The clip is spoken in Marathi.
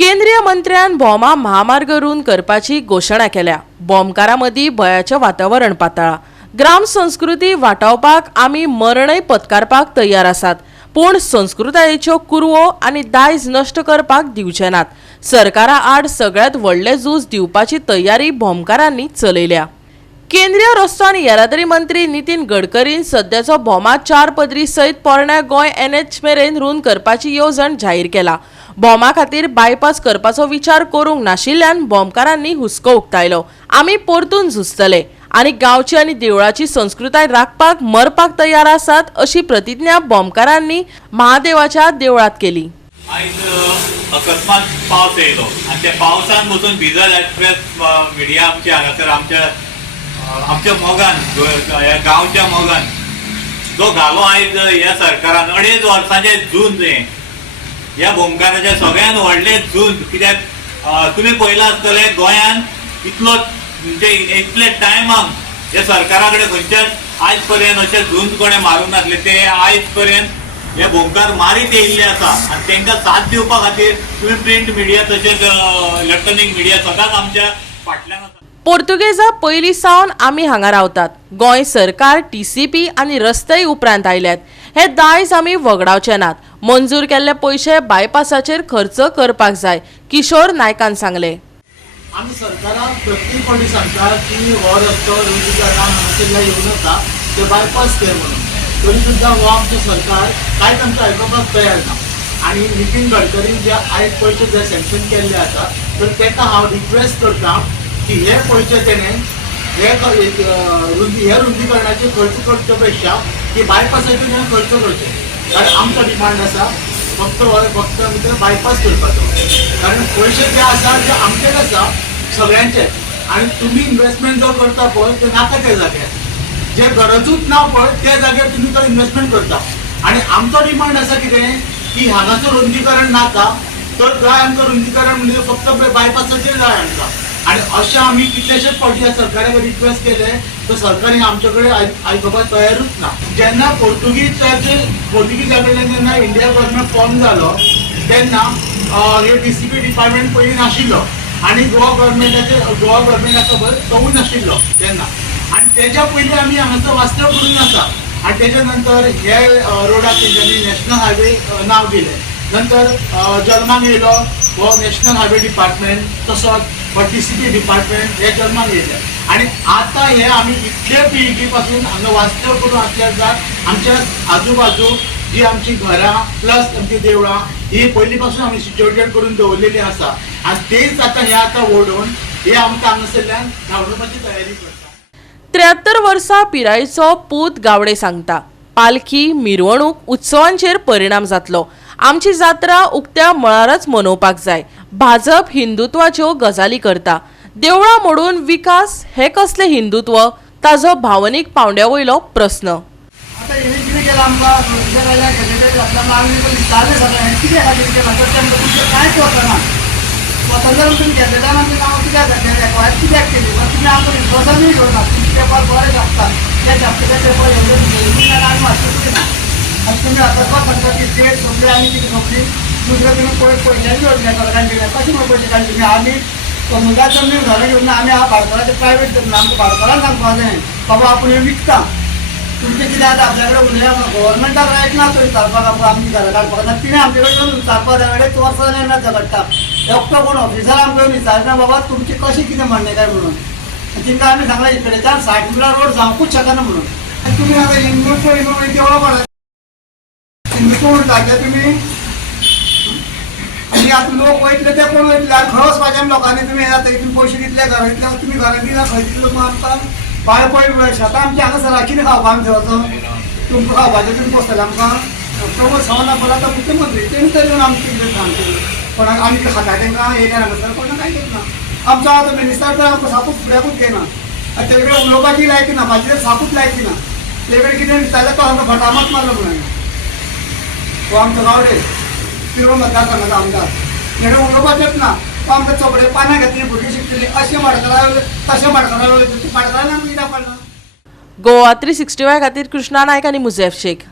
केंद्रीय मंत्र्यान बॉम्बां महामार्ग रुंद करपाची घोशणा केल्या। बॉम्बकारांमदी भयाचें वातावरण पातळ्ळां। ग्राम संस्कृती वाटावपाक आमी मरणय पत्कारपाक तयार आसात, पूण संस्कृतायेच्यो कुरवो आनी दायज नश्ट करपाक दिवचे नात। सरकारा आड सगळ्यात व्हडले झूज दिवपाची तयारी बॉम्बकारांनी चलयल्या। केंद्रीय रस्तो आनी येरादारी मंत्री नितीन गडकरीन सद्याचो बॉम्बा 4 पदरी सयत पोरण्या गोंय NH मेरेन रुंद करपाची येवजण जाहीर केला। बॉम्बा खातीर बायपास करपाचो विचार करूंक नाशिल्ल्यान बॉम्बकारांनी हुस्को उक्तायलो। आमी परतून झुजतले आनी गांवची आनी देवळाची संस्कृताय राखपाक मरपाक तयार आसात, अशी प्रतिज्ञा बॉम्बकारांनी महादेवाच्या देवळात केली। आयज अकस्मात पावस येयलो आनी त्या पावसान वचून भिजत एक्सप्रेस मिडिया आमच्या हांगासर आमच्या मोगान गांवच्या मोगान जो घालो आयज ह्या सरकारान 2.5 वर्सांचे झूज ह्या बॉम्बकाराचे सगळ्यात व्हडले झूज। कित्याक तुमी पळयलां आसतलें गोंयान इतलो म्हणजे इतले टायमाक ह्या सरकारा कडेन खंयच्याच आयज पर्यंत अशे झूज कोणें मारूंक नासले। ते आयज पर्यंत हे बॉम्बकार मारीत येयल्ले आसा आनी तांकां साथ दिवपा खातीर तुमी प्रिंट मिडिया तशेंच इलेक्ट्रॉनीक मिडिया सदांच आमच्या फाटल्यान आसा। पोर्तुगेजा पयलीं सावन आमी हांगा रावतात। गोंय सरकार TCP आनी रस्तेय उपरांत आयल्यात। हे दायज आमी वगडावचे नात। मंजूर केल्ले पयशे बायपासाचेर खर्च करपाक जाय, किशोर नायकान सांगले। आमी सरकाराक प्रत्येक फावटी सांगतात की हो रस्तो रुंदीकरणाक हांगासरल्या येवं नाका, ते बायपास कर म्हणून। तरी सुद्दां हो आमचें सरकार कांयच आमकां आयकपाक तयार ना। आनी नितीन गडकरीन जे आयज पयशे जे सँक्शन केल्ले आसा तर ताका हांव रिक्वेस्ट करतां की हे पयशे तेणें हे रुंदीकरणाचे खर्च करचे पेक्षा की बायपासाचेर खर्च करचे। कारण आमचो डिमांड आसा फक्त भितर बायपास करपाचो। कारण पयशे जे आसा ते आमचेच आसा सगळ्यांचे, आनी तुमी इन्वेस्टमेंट जो करता पळय ते नाका त्या जाग्यार, जे गरजूच ना पळय त्या जाग्यार तुमी तो इन्वेस्टमेंट करता। आनी आमचो डिमांड आसा कितें की हांगाचो रुंदीकरण नाका, तर जाय आमकां रुंदीकरण म्हणजे फक्त बायपासाचेर जाय आमकां। आनी अशें आमी कितलेशेच फावटी ह्या सरकाराक रिक्वेस्ट केले तर सरकारान आमचे कडेन आयकपाक तयारूच ना। जेन्ना पोर्तुगीजा कडल्यान जेन्ना इंडिया गव्हर्मेंट फॉर्म जालो तेन्ना हे TCP डिपार्टमेंट पयलीं नाशिल्लो आनी गोवा गव्हर्मेंट आसा पळय तोवूय नाशिल्लो तेन्ना। आनी तेच्या पयलीं आमी हांगासर वास्तव करून आसा। आनी तेच्या नंतर हे रोडाक तेंच्यांनी नॅशनल हायवे नांव दिलें। नंतर जल्माक येयलो हो नॅशनल हायवे डिपार्टमेंट, तसोच TCP डिपार्टमेंट हे जल्माक येयले। आनी आतां हे आमी इतले पिळगी पासून हांगा वास्तव करून आसल्या जात आमच्या आजूबाजू जी आमची घरां प्लस आमची देवळां ही पयलीं पासून आमी सिक्युरिटेड करून दवरलेली आसा। आनी तेच आतां हे आतां ओडून हे आमकां हांगासरल्यान धांवडोवपाची तयारी करता। 73 वर्सां पिरायेचो पूत गावडे सांगता, पालखी मिरवणूक उत्सवांचेर परिणाम जातलो। आमची जात्रा उक्त्या मळारच मनोवपाक जाय। भाजप हिंदुत्वाच्यो गजाली करता। देवळां मोडून विकास हे कसले हिंदुत्व? ताजो भावनीक पावंड्यावयलो प्रस्न। आता हे कितें केलां आमकां आपल्या मागणी पण विचारले सगळ्यांनी कितें खातीर केलां तर तेमकां तुमचें कांयच वचना। स्वतंत्र तुमी घेतलेल्यान आमी नांव कित्याक केली? तुमी आमकां विश्वासानूय घेवना। तुमचे पेपर बरे छापतात, ते छापतले पेपर घेवन आमी वाचतली ना। आनी तुमी अकस्मात सांगता की स्टेट सोंपली आनी कितें सोंपली, दुसरें तुमी पयशांची योजना सरकारान दिल्या। कशें म्हणून पयशे काडले तुमी? आमी समुदायाचो आमी घरां घेवन आमी भाडकाराचे प्रायवेट करना, आमकां भाडकारान सांगपा जाय बाबा आपूण हे विकता। तुमचें कितें आतां आपल्या कडेन उलया गव्हर्मेंटाक रायट ना तो विचारपाक आमची घरां काडपाक ना। तिणें आमचे कडेन येवन विचारपाक जाय। 2.5 वर्सां जायना झगडटा, एकटो कोण ऑफिसर आमकां येवन विचारना बाबा तुमचें कशें कितें म्हणणें काय म्हणून। तिंकां आमी सांगलां इकडेच्यान 60 मिटरा रोड जावंकूच शकना म्हणून। आनी तुमी आतां हिंदुत्व देवळां म्हणटा हिंदुत्व म्हणटा ते तुमी आनी आतां लोक वयतले ते कोण वयतले? खंय वचपाचें लोकांनी? तुमी आतां हितून पयशे दितले घरांतले तुमी घरांत दिना, खंय दितले लोक आमकां? पांय पळय शेतां आमची हांगासर कितें खावपा आमी थंय तुमकां खावपाचें तुमी पोसतले आमकां? प्रमोद सावंत पळय आतां मुख्यमंत्री तेणी तर येवन आमची कितें सांगतले? कोणाक आमी कितें खाता तांकां येयना हांगासर कोणाक कांय करना। आमचो आतां मिनिस्टर तर आमकां सापूच फुड्याकूच घेना। तेजे कडेन उलोवपाची लायकी ना, म्हाजे सापूच लायकी ना। तेजे कडेन कितें विचारलें तो आमकां फटामत मारलो म्हणून। हो आमचो गावडे पिरो मतदारसंघाचो आमदार, तेणें उलोवपाचेंच ना। तो आमकां चोपडे पानां घेतली, भुरगीं शिकतलीं, अशें माडकरा तशें माडकरा माडकरान आमकां कित्याक पडना? गोवा 365 खातीर कृष्णा नायक आनी मुजेफ शेख।